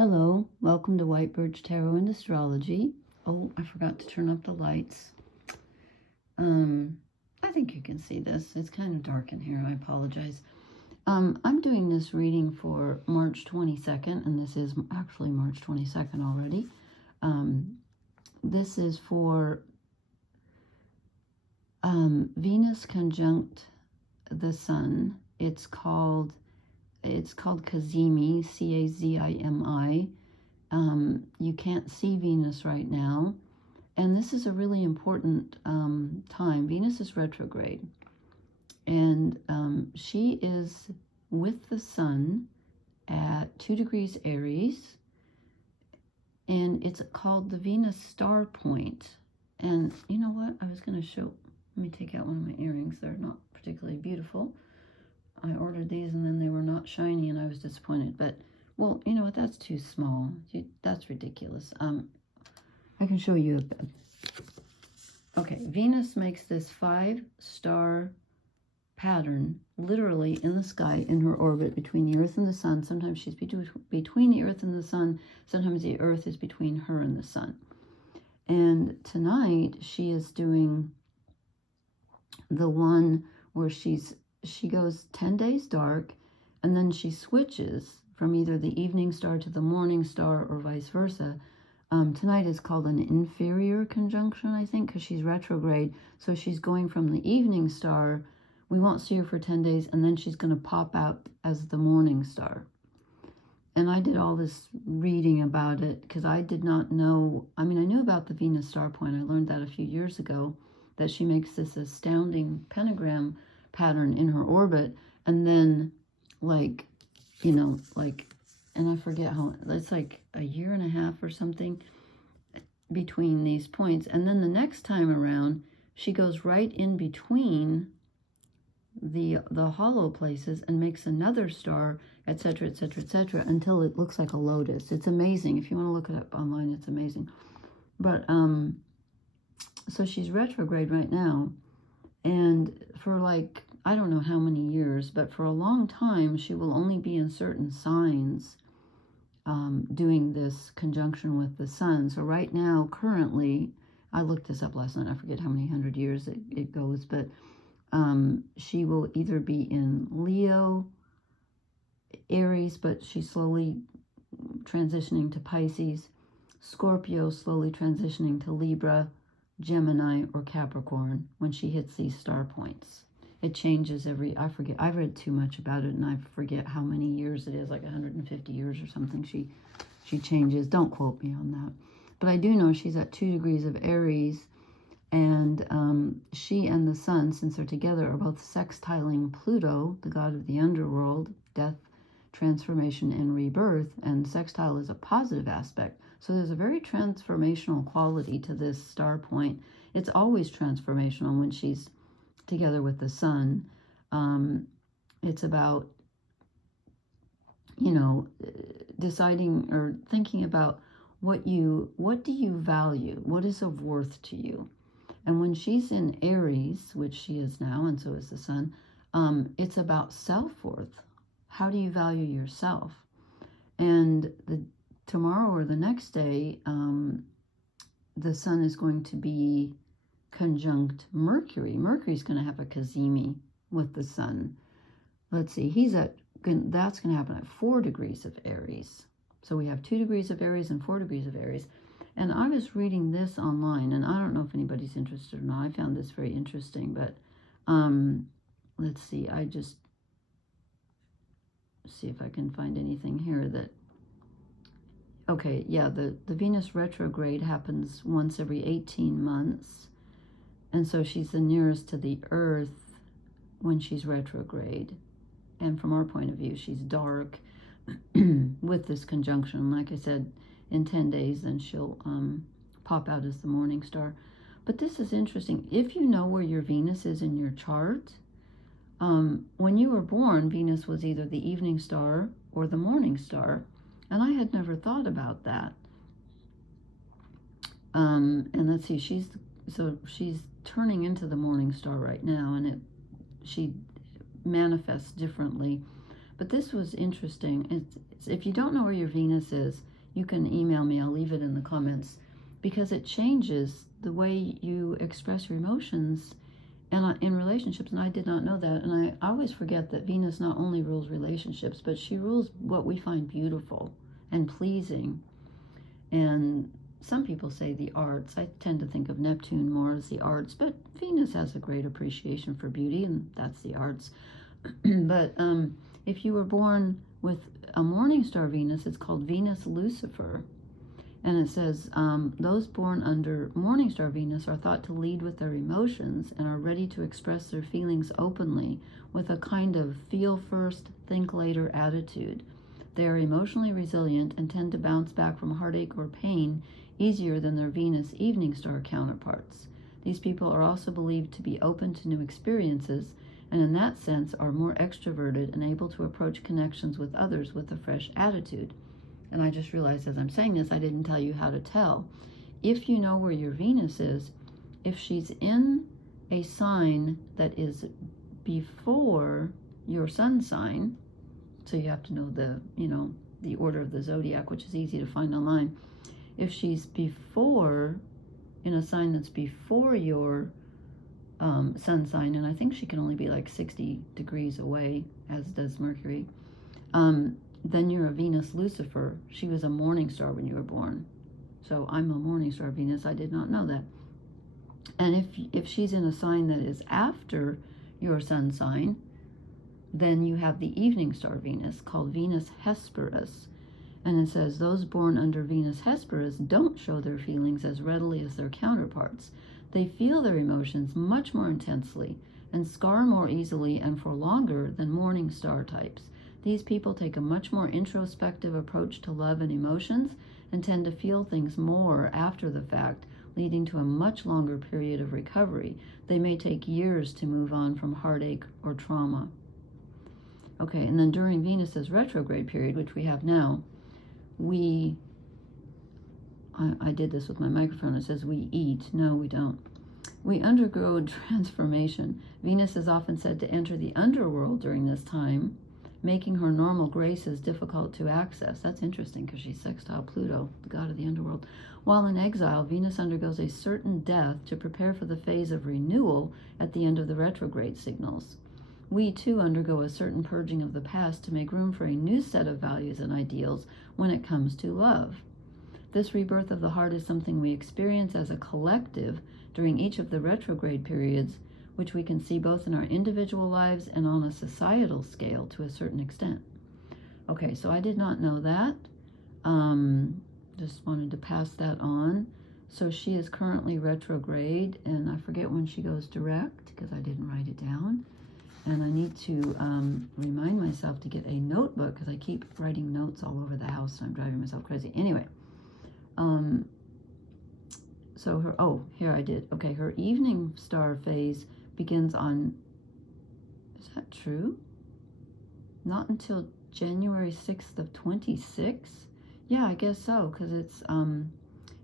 Hello, welcome to White Birch Tarot and Astrology. Oh, I forgot to turn up the lights. I think you can see this. It's kind of dark in here. I apologize. I'm doing this reading for March 22nd, and this is actually March 22nd already. This is for Venus conjunct the Sun. It's called Cazimi, C-A-Z-I-M-I. You can't see Venus right now. And this is a really important time. Venus is retrograde. And she is with the Sun at 2 degrees Aries. And it's called the Venus star point. And you know what? I was going to show... Let me take out one of my earrings. They're not particularly beautiful. I ordered these and then they were not shiny and I was disappointed. But, well, you know what? That's too small. That's ridiculous. I can show you a bit. Okay, Venus makes this 5-star pattern literally in the sky in her orbit between the Earth and the Sun. Sometimes she's between the Earth and the Sun. Sometimes the Earth is between her and the Sun. And tonight she is doing the one where she goes 10 days dark, and then she switches from either the evening star to the morning star or vice versa. Tonight is called an inferior conjunction, I think, because she's retrograde. So she's going from the evening star. We won't see her for 10 days, and then she's going to pop out as the morning star. And I did all this reading about it because I did not know. I mean, I knew about the Venus star point. I learned that a few years ago, that she makes this astounding pentagram pattern in her orbit, and then and I forget how, it's like a year and a half or something between these points, and then the next time around she goes right in between the hollow places and makes another star, etc., etc., etc., until it looks like a lotus. It's amazing. If you want to look it up online, it's amazing. But so she's retrograde right now, and for like, I don't know how many years, but for a long time, she will only be in certain signs doing this conjunction with the Sun. So right now, currently, I looked this up last night, I forget how many 100 years it goes, but she will either be in Leo, Aries, but she's slowly transitioning to Pisces, Scorpio slowly transitioning to Libra, Gemini, or Capricorn when she hits these star points. It changes I forget, I've read too much about it and I forget how many years it is, like 150 years or something she changes. Don't quote me on that. But I do know she's at 2 degrees of Aries, and she and the Sun, since they're together, are both sextiling Pluto, the god of the underworld, death, transformation, and rebirth. And sextile is a positive aspect. So there's a very transformational quality to this star point. It's always transformational when she's together with the Sun. It's about, deciding or thinking about what do you value? What is of worth to you? And when she's in Aries, which she is now, and so is the Sun, it's about self-worth. How do you value yourself? And tomorrow or the next day, the Sun is going to be conjunct Mercury. Mercury's going to have a Cazimi with the Sun. Let's see, that's going to happen at 4 degrees of Aries. So we have 2 degrees of Aries and 4 degrees of Aries. And I was reading this online, and I don't know if anybody's interested or not. I found this very interesting, but let's see. I just see if I can find anything here that... Okay, yeah, the Venus retrograde happens once every 18 months. And so she's the nearest to the Earth when she's retrograde. And from our point of view, she's dark with this conjunction. Like I said, in 10 days, then she'll pop out as the morning star. But this is interesting. If you know where your Venus is in your chart, when you were born, Venus was either the evening star or the morning star. And I had never thought about that. And let's see, she's turning into the morning star right now, and she manifests differently. But this was interesting. If you don't know where your Venus is, you can email me. I'll leave it in the comments, because it changes the way you express your emotions and in relationships. And I did not know that. And I always forget that Venus not only rules relationships, but she rules what we find beautiful and pleasing. And some people say the arts. I tend to think of Neptune more as the arts, but Venus has a great appreciation for beauty, and that's the arts. But if you were born with a morning star Venus, it's called Venus Lucifer. And it says, those born under morning star Venus are thought to lead with their emotions and are ready to express their feelings openly with a kind of feel first, think later attitude. They are emotionally resilient and tend to bounce back from heartache or pain easier than their Venus evening star counterparts. These people are also believed to be open to new experiences, and in that sense are more extroverted and able to approach connections with others with a fresh attitude. And I just realized as I'm saying this, I didn't tell you how to tell. If you know where your Venus is, if she's in a sign that is before your sun sign, so you have to know the order of the zodiac, which is easy to find online. If she's in a sign that's before your sun sign, and I think she can only be like 60 degrees away, as does Mercury, then you're a Venus Lucifer. She was a morning star when you were born. So I'm a morning star Venus. I did not know that. And if she's in a sign that is after your sun sign, then you have the evening star Venus, called Venus Hesperus. And it says, those born under Venus Hesperus don't show their feelings as readily as their counterparts. They feel their emotions much more intensely and scar more easily and for longer than morning star types. These people take a much more introspective approach to love and emotions and tend to feel things more after the fact, leading to a much longer period of recovery. They may take years to move on from heartache or trauma. Okay, and then during Venus's retrograde period, which we have now, I did this with my microphone. It says we eat. No, we don't. We undergo transformation. Venus is often said to enter the underworld during this time, making her normal graces difficult to access. That's interesting because she's sextile Pluto, the god of the underworld. While in exile, Venus undergoes a certain death to prepare for the phase of renewal at the end of the retrograde signals. We too undergo a certain purging of the past to make room for a new set of values and ideals when it comes to love. This rebirth of the heart is something we experience as a collective during each of the retrograde periods, which we can see both in our individual lives and on a societal scale to a certain extent. Okay, so I did not know that. Just wanted to pass that on. So she is currently retrograde, and I forget when she goes direct because I didn't write it down. And I need to remind myself to get a notebook because I keep writing notes all over the house and I'm driving myself crazy. Anyway, so here I did. Okay, her evening star phase begins on, is that true? Not until January 6th of 26? Yeah, I guess so, because it's an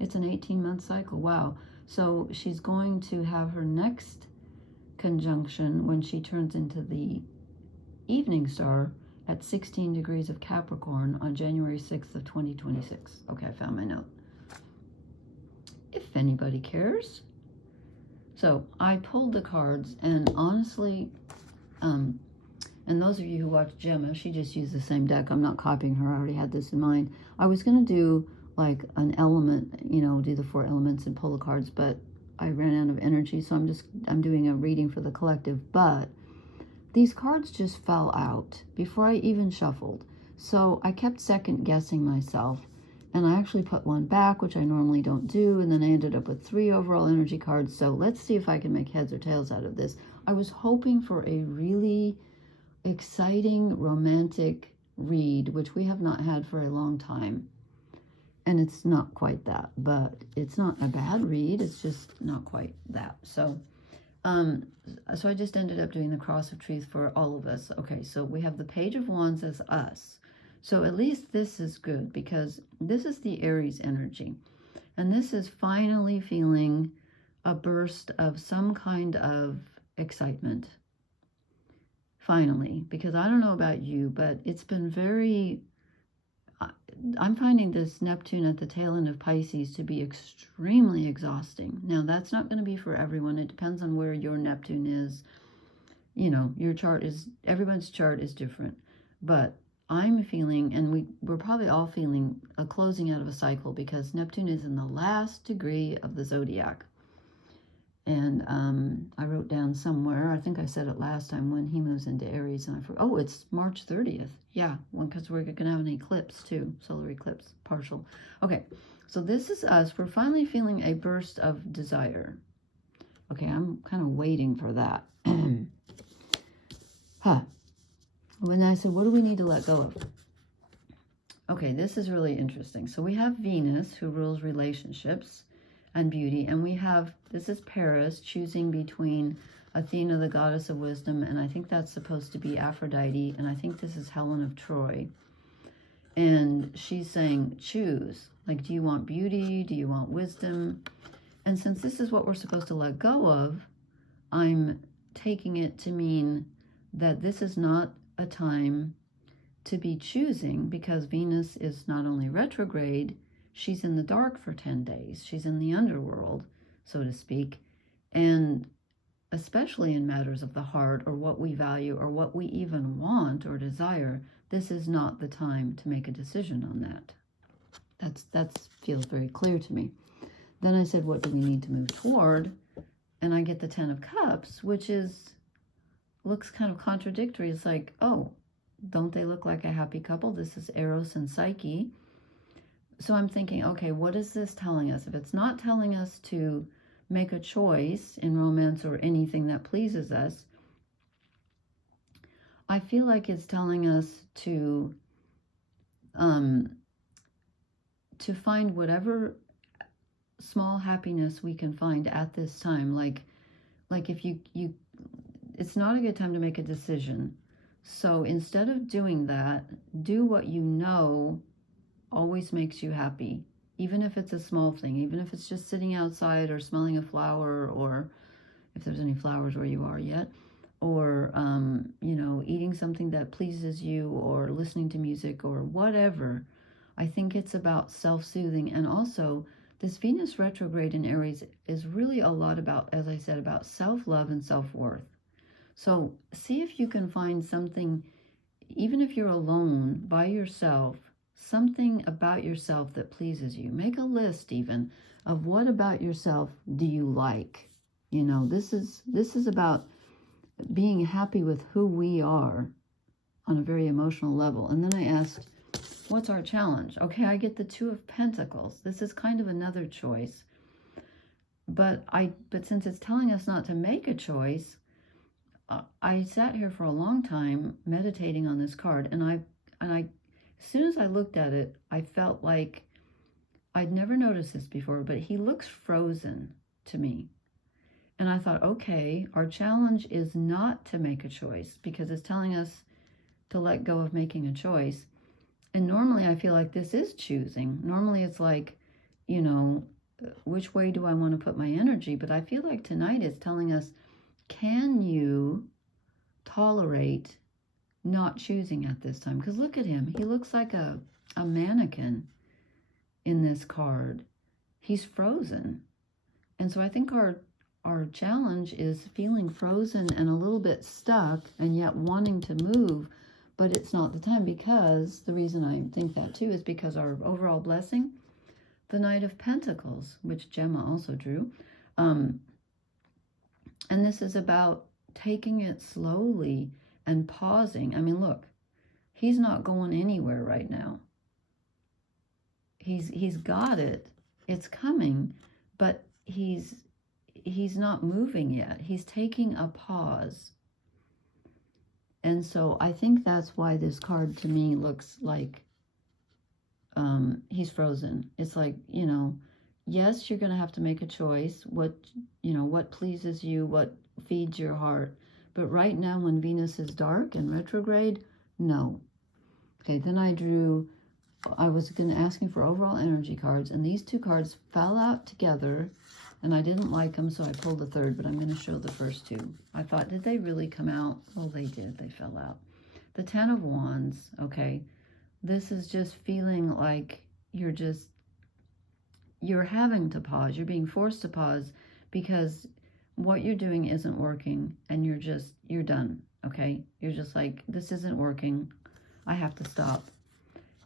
18-month cycle. Wow. So she's going to have her next conjunction when she turns into the evening star at 16 degrees of Capricorn on January 6th of 2026. Okay, I found my note. If anybody cares. So I pulled the cards, and honestly, and those of you who watch Gemma, she just used the same deck. I'm not copying her. I already had this in mind. I was going to do like an element, do the 4 elements and pull the cards, but I ran out of energy, so I'm doing a reading for the collective. But these cards just fell out before I even shuffled. So I kept second guessing myself, and I actually put one back, which I normally don't do, and then I ended up with 3 overall energy cards. So let's see if I can make heads or tails out of this. I was hoping for a really exciting romantic read, which we have not had for a long time. And it's not quite that, but it's not a bad read. It's just not quite that. So I just ended up doing the cross of truth for all of us. Okay, so we have the Page of Wands as us. So at least this is good because this is the Aries energy. And this is finally feeling a burst of some kind of excitement. Finally, because I don't know about you, but it's been very, I'm finding this Neptune at the tail end of Pisces to be extremely exhausting. Now, that's not going to be for everyone. It depends on where your Neptune is. You know, your chart is, everyone's chart is different. But I'm feeling, and we're probably all feeling, a closing out of a cycle, because Neptune is in the last degree of the zodiac. And I wrote down somewhere, I think I said it last time, when he moves into Aries, and I forgot, oh, it's March 30th. Yeah, because we're going to have an eclipse too, solar eclipse, partial. Okay, so this is us. We're finally feeling a burst of desire. Okay, I'm kind of waiting for that. When I said, what do we need to let go of? Okay, this is really interesting. So we have Venus, who rules relationships and beauty, and we have, this is Paris, choosing between Athena, the goddess of wisdom, and I think that's supposed to be Aphrodite, and I think this is Helen of Troy. And she's saying, choose. Like, do you want beauty? Do you want wisdom? And since this is what we're supposed to let go of, I'm taking it to mean that this is not a time to be choosing, because Venus is not only retrograde, she's in the dark for 10 days. She's in the underworld, so to speak. And especially in matters of the heart, or what we value, or what we even want or desire, this is not the time to make a decision on that. That feels very clear to me. Then I said, what do we need to move toward? And I get the 10 of Cups, which looks kind of contradictory. It's like, oh, don't they look like a happy couple? This is Eros and Psyche. So I'm thinking, okay, what is this telling us? If it's not telling us to make a choice in romance or anything that pleases us, I feel like it's telling us to find whatever small happiness we can find at this time. Like if you it's not a good time to make a decision. So instead of doing that, do what you know always makes you happy, even if it's a small thing, even if it's just sitting outside or smelling a flower, or if there's any flowers where you are yet, or you know, eating something that pleases you, or listening to music, or whatever. I think it's about self-soothing. And also, this Venus retrograde in Aries is really a lot about, as I said, about self-love and self-worth. So see if you can find something, even if you're alone by yourself, something about yourself that pleases you. Make a list even of what about yourself do you like. You know, this is about being happy with who we are on a very emotional level. And then I asked, what's our challenge? Okay, I get the 2 of Pentacles. This is kind of another choice. But since it's telling us not to make a choice, I sat here for a long time meditating on this card, and I as soon as I looked at it, I felt like I'd never noticed this before, but he looks frozen to me. And I thought, okay, our challenge is not to make a choice, because it's telling us to let go of making a choice. And normally I feel like this is choosing. Normally it's like, you know, which way do I want to put my energy? But I feel like tonight it's telling us, can you tolerate not choosing at this time? Because look at him. He looks like a mannequin in this card. He's frozen. And so I think our challenge is feeling frozen and a little bit stuck, and yet wanting to move, but it's not the time. Because the reason I think that too is because our overall blessing, the Knight of Pentacles, which Gemma also drew, and this is about taking it slowly and pausing. I mean, look, he's not going anywhere right now. He's got it. It's coming, but he's not moving yet. He's taking a pause. And so I think that's why this card to me looks like he's frozen. It's like, you know, yes, you're going to have to make a choice. What pleases you, what feeds your heart. But right now, when Venus is dark and retrograde, no. Okay, then I was asking for overall energy cards, and these 2 cards fell out together, and I didn't like them, so I pulled the third, but I'm going to show the first 2. I thought, did they really come out? Well, they did. They fell out. The 10 of Wands, okay. This is just feeling like you're having to pause. You're being forced to pause because what you're doing isn't working, and you're done. Okay? You're just like, this isn't working. I have to stop.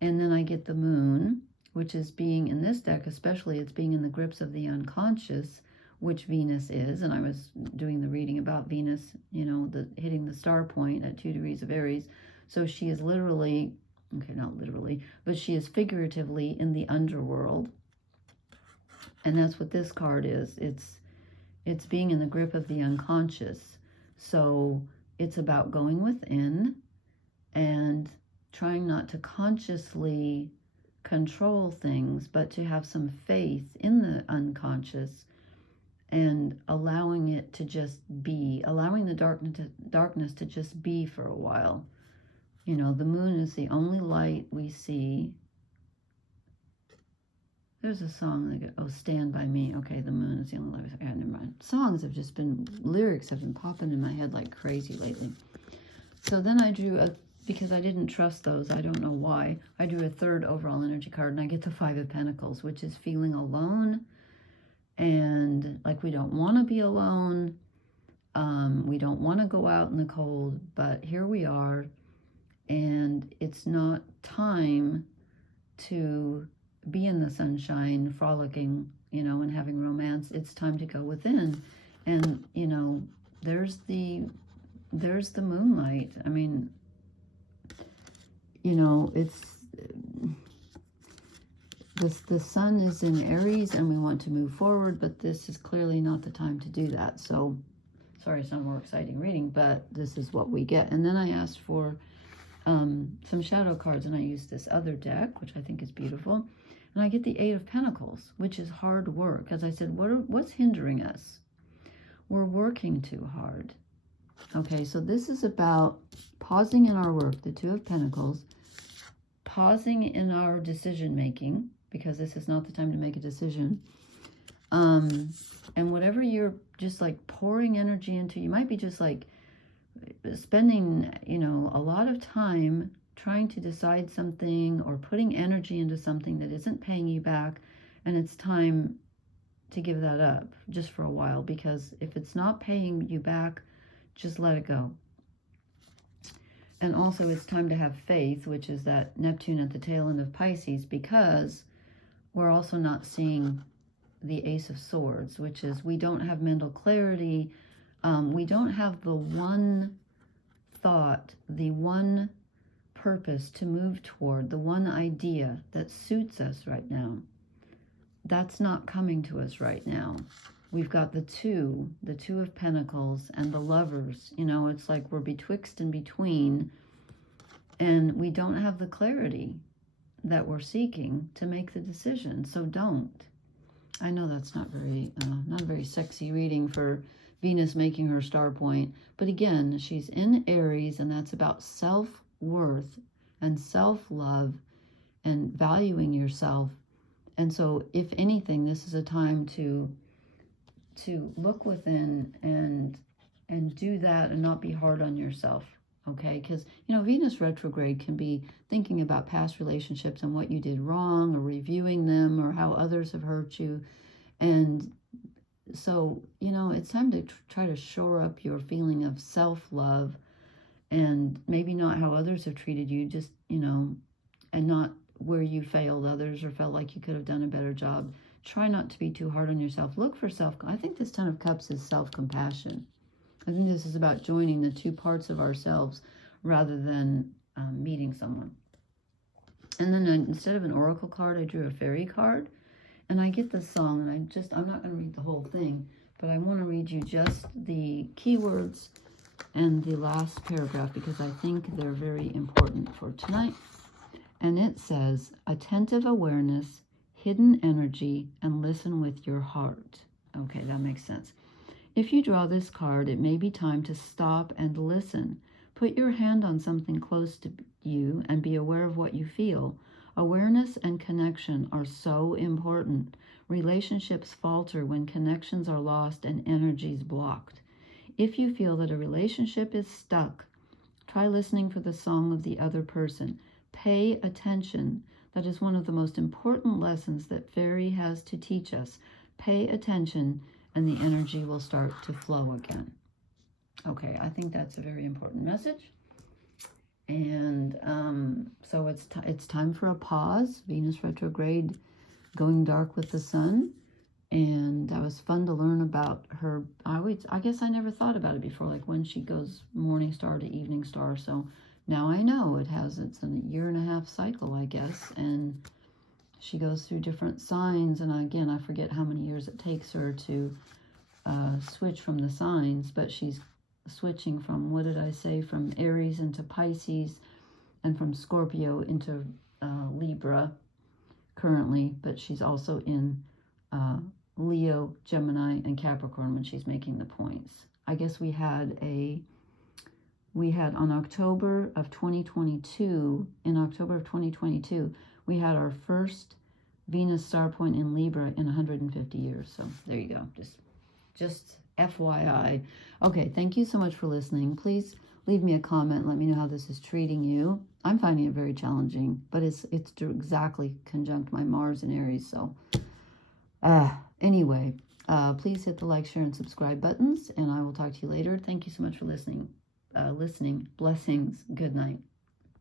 And then I get the moon, which is being in this deck, especially, it's being in the grips of the unconscious, which Venus is. And I was doing the reading about Venus, you know, hitting the star point at 2 degrees of Aries. So she is literally, okay, not literally, but she is figuratively in the underworld. And that's what this card is. It's being in the grip of the unconscious. So it's about going within and trying not to consciously control things, but to have some faith in the unconscious and allowing it to just be, allowing the darkness to just be for a while. You know, the moon is the only light we see. There's a song that goes, oh, Stand By Me. Okay, the moon is the only light. Okay, never mind. Songs have just been, lyrics have been popping in my head like crazy lately. So then I drew because I didn't trust those, I don't know why, I drew a third overall energy card, and I get the 5 of Pentacles, which is feeling alone, and like we don't want to be alone, we don't want to go out in the cold, but here we are, and it's not time to be in the sunshine, frolicking, you know, and having romance. It's time to go within, and, you know, there's the moonlight. I mean, you know, it's the sun is in Aries and we want to move forward, but this is clearly not the time to do that. So sorry, it's not more exciting reading, but this is what we get. And then I asked for some shadow cards, and I used this other deck, which I think is beautiful. And I get the 8 of Pentacles, which is hard work. As I said, what's hindering us? We're working too hard. Okay, so this is about pausing in our work, the 2 of Pentacles, pausing in our decision making, because this is not the time to make a decision. And whatever you're just like pouring energy into, you might be just like spending, you know, a lot of time trying to decide something or putting energy into something that isn't paying you back, and it's time to give that up just for a while, because if it's not paying you back, just let it go. And also it's time to have faith, which is that Neptune at the tail end of Pisces, because we're also not seeing the Ace of Swords, which is we don't have mental clarity. We don't have the one thought, the one purpose to move toward, the one idea that suits us right now. That's not coming to us right now. We've got the two of Pentacles and the Lovers. You know, it's like we're betwixt and between, and we don't have the clarity that we're seeking to make the decision. So don't. I know that's not a very sexy reading for Venus making her star point, but again, she's in Aries, and that's about self-worth and self-love and valuing yourself. And so, if anything, this is a time to look within and do that, and not be hard on yourself. Okay, because, you know, Venus retrograde can be thinking about past relationships and what you did wrong, or reviewing them, or how others have hurt you. And so, you know, it's time to try to shore up your feeling of self-love, and maybe not how others have treated you, just, you know, and not where you failed others or felt like you could have done a better job. Try not to be too hard on yourself. Look for I think this 10 of Cups is self-compassion. I think this is about joining the two parts of ourselves rather than meeting someone. And then instead of an oracle card, I drew a fairy card. And I get this song, and I'm not going to read the whole thing, but I want to read you just the keywords and the last paragraph, because I think they're very important for tonight. And it says, attentive awareness, hidden energy, and listen with your heart. Okay, that makes sense. If you draw this card, it may be time to stop and listen. Put your hand on something close to you and be aware of what you feel. Awareness and connection are so important. Relationships falter when connections are lost and energies blocked. If you feel that a relationship is stuck, try listening for the song of the other person. pay attention. That is one of the most important lessons that Fairy has to teach us. Pay attention, and the energy will start to flow again. Okay, I think that's a very important message. And so it's time for a pause. Venus retrograde, going dark with the sun. And that was fun to learn about her. I guess I never thought about it before, like when she goes morning star to evening star. So now I know it's a 1.5-year cycle, I guess. And she goes through different signs. And again, I forget how many years it takes her to switch from the signs. But she's switching from, what did I say, from Aries into Pisces, and from Scorpio into Libra currently. But she's also in Leo, Gemini, and Capricorn when she's making the points. I guess we had on October of 2022, we had our first Venus star point in Libra in 150 years. So there you go. Just FYI. Okay, thank you so much for listening. Please leave me a comment. Let me know how this is treating you. I'm finding it very challenging, but it's exactly conjunct my Mars in Aries. So anyway, please hit the like, share, and subscribe buttons, and I will talk to you later. Thank you so much for listening. Blessings. Good night.